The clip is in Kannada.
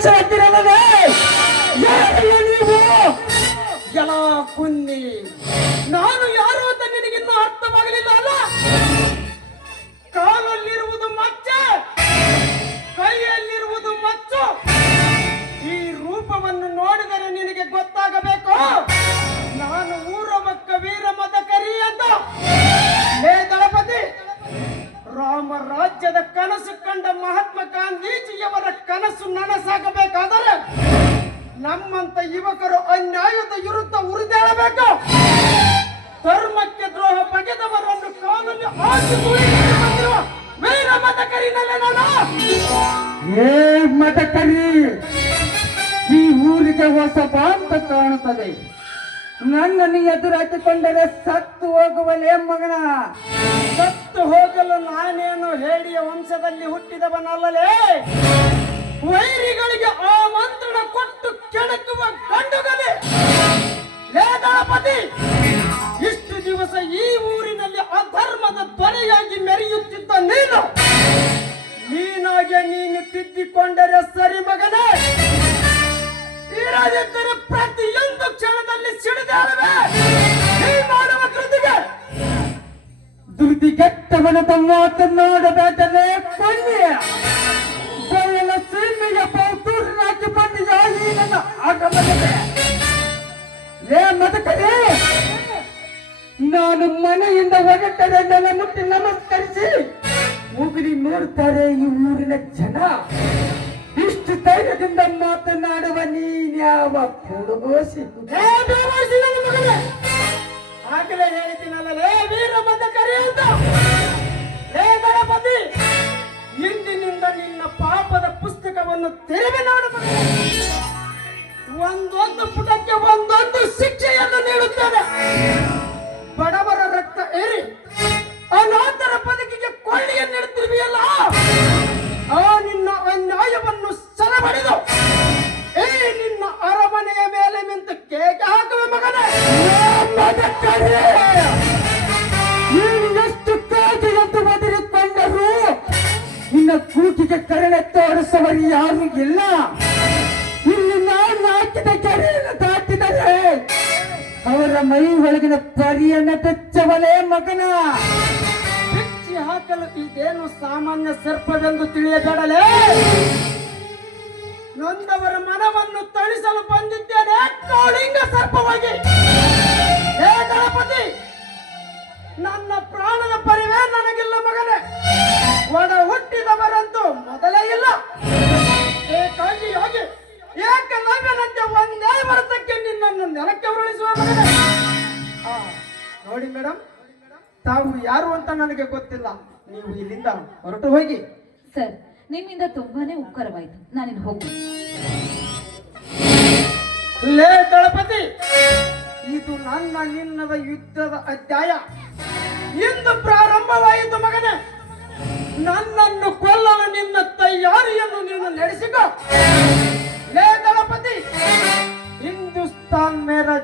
ಲಕ್ಷ ಹತ್ತಿರಲ್ಲದೆ ನೀವು ಎಲ್ಲ ಕುನ್ನಿ ನಾನು ಯಾರು ಅಂತ ನಿನಗಿನ್ನೂ ಅರ್ಥವಾಗಲಿಲ್ಲ ಅಲ್ಲ. ಕಾಲಲ್ಲಿರುವುದು ಮಚ್ಚೆ, ಕೈಯಲ್ಲಿರುವುದು ಮಚ್ಚು. ಈ ರೂಪವನ್ನು ನೋಡಿದರೆ ನಿನಗೆ ಗೊತ್ತಾಗಬೇಕು ನಾನು ಊರಮಕ್ಕ ವೀರ ಮದಕರಿ ಅಂತ. ಹೇ ದಳಪತಿ, ರಾಮ ರಾಜ್ಯದ ಕನಸು ಕಂಡ ಮಹಾತ್ಮ ಗಾಂಧೀಜಿಯವರ ಕನಸು ನನಸಾಗಬೇಕಾದರೆ ನಮ್ಮಂತ ಯುವಕರು ಅನ್ಯಾಯದ ವಿರುದ್ಧ ಉರಿದೇಳಬೇಕು. ಧರ್ಮಕ್ಕೆ ದ್ರೋಹ ಬಗೆದವರನ್ನು ಕಾಲಲ್ಲಿ ಹಾಕಿ ಬಂದಿರುವ ವೀರ ಮದಕರಿನಲ್ಲೇ ನಾನು. ಏ ಮದಕರಿ, ಈ ಊರಿಗೆ ಹೊಸಬ ಅಂತ ಕಾಣುತ್ತದೆ. ನನ್ನನ್ನು ಎದುರಾಕಿಕೊಂಡರೆ ಸತ್ತು ಹೋಗುವಲೇ ಮಗನ. ಸತ್ತು ಹೋಗಲು ನಾನೇನು ಹೇಡಿಯ ವಂಶದಲ್ಲಿ ಹುಟ್ಟಿದವನಲ್ಲಲೇ. ವೈರಿಗಳಿಗೆ ಆಮಂತ್ರಣ ಕೊಟ್ಟು ಕೆಣಕುವ ಗಂಡುಗಲಿ. ಲೇ ದಳಪತಿ, ಇಷ್ಟು ದಿವಸ ಈ ಊರಿನಲ್ಲಿ ಅಧರ್ಮದ ಧ್ವನಿಯಾಗಿ ಮೆರೆಯುತ್ತಿದ್ದ ನೀನಾಗೆ ನೀನು ತಿದ್ದಿಕೊಂಡರೆ ಸರಿ ಮಗನೇ. ಇರದಿದ್ದರೆ ಪ್ರತಿಯೊಂದು ಕ್ಷಣದಲ್ಲಿ ಸಿಡಿದಾಡುವೆ ನೀ ಮಾಡುವ ಕೃತಿಗೆ. ದುರ್ದಿಗೆಟ್ಟವನ ಮಾತನಾಡಬೇಕಲೇ ಪುಣ್ಯ. ಬಯಲ ಸೀಮೆಯ ಪೌತೂರಿನಾಕಿ ಬಂದಿಯ ಈ ನನ್ನ ಆಗಮನವೇ. ಲೇ ಮದಕರಿ, ನಾನು ಮನೆಯಿಂದ ಹೊರಟರೆ ನೆಲ ಮುಟ್ಟಿ ನಮಸ್ಕರಿಸಿ ಮುಗಿಲಿ ನೋಡ್ತಾರೆ ಈ ಊರಿನ ಜನ. ಇಷ್ಟು ಧೈರ್ಯದಿಂದ ಮಾತನಾಡುವ ನೀನ್ಯಾವ ಪುಡುಗೋಸಿ? ಆಗಲೇ ಹೇಳಿದ್ದೀನಲ್ಲೇ ವೀರ ಮದಕರಿ ಅಂತ. ಲೇ ದಳಪತಿ, ಇಂದಿನಿಂದ ನಿನ್ನ ಪಾಪದ ಪುಸ್ತಕವನ್ನು ತೆರೆವೆ ನೋಡಬಹುದು. ಒಂದೊಂದು ಪುಟಕ್ಕೆ ಒಂದೊಂದು ಶಿಕ್ಷೆಯನ್ನು ನೀಡುತ್ತೇನೆ. ಬಡವರ ರಕ್ತ ಏರಿ ಅನಾಥರ ಬದುಕಿಗೆ ಕೊಳ್ಳಿಯನ್ನಿಡುತ್ತಿರುವೆಯಲ್ಲ, ಆ ನಿನ್ನ ಅನ್ಯಾಯವನ್ನು ಸರಬಡಿದು ಏ ನಿನ್ನ ಅರಮನೆಯ ಮೇಲೆ ನಿಂತು ಕೇಕೆ ಹಾಕುವ ಮಗನೇ. ನೀನು ಎಷ್ಟು ಕಾಜು ಎಂದು ಬದರಿಕೊಂಡರು ನಿನ್ನ ಕೂಟಿಗೆ ಕರಳೆ ತೋರಿಸುವರು ಯಾರು ಇಲ್ಲ. ಇಲ್ಲಿ ನಾನು ಹಾಕಿದ ಕೆರೆಯನ್ನು ದಾಟಿದರೆ ಅವರ ಮೈ ಒಳಗಿನ ಪರಿಯನ್ನು ತೆಚ್ಚವಲೇ ಮಗನ. ಬಿಚ್ಚಿ ಹಾಕಲು ಇದೇನು ಸಾಮಾನ್ಯ ಸರ್ಪವೆಂದು ತಿಳಿಯಬೇಡಲೇ. ನೊಂದವರ ಮನವನ್ನು ತಣಿಸಲು ಬಂದಿದ್ದೇನೆ ಕಾಳಿಂಗ ಸರ್ಪವಾಗಿ. ಹೇ ದಳಪತಿ, ನನ್ನ ಪ್ರಾಣದ ಪರಿವೇ ನನಗಿಲ್ಲ ಮಗನೇ. ಒಡ ಹುಟ್ಟಿದವರಂತೂ ಮೊದಲೇ ಇಲ್ಲ. ಏಕಾಂಗಿಯಾಗಿ ಏಕಲವ್ಯನಂತೆ ಒಂದೇ ವರ್ತಕ್ಕೆ ನಿನ್ನನ್ನು ನೆಲಕ್ಕೆ ಉರುಳಿಸುವ ಮಗನೇ. ನೋಡಿ ಮೇಡಮ್, ತಾವು ಯಾರು ಅಂತ ನನಗೆ ಗೊತ್ತಿಲ್ಲ. ನೀವು ಇಲ್ಲಿಂದ ಹೊರಟು ಹೋಗಿ. ಸರ್, ನಿಮ್ಮಿಂದ ತುಂಬಾನೇ ಉಪಕಾರವಾಯಿತು. ನಾನಿನ್ನು ಹೋಗ್ತೀನಿ. ಲೇ ದಳಪತಿ, ಇದು ನನ್ನ ನಿನ್ನದ ಯುದ್ಧದ ಅಧ್ಯಾಯ ಇಂದು ಪ್ರಾರಂಭವಾಯಿತು ಮಗನೇ. ನನ್ನನ್ನು ಕೊಲ್ಲಲು ನಿನ್ನ ತಯಾರಿಯನ್ನು ನೀನು ನಡೆಸಿಕೋ. ಲೇ ದಳಪತಿ, ಹಿಂದೂಸ್ತಾನ್ ಮೇರಾ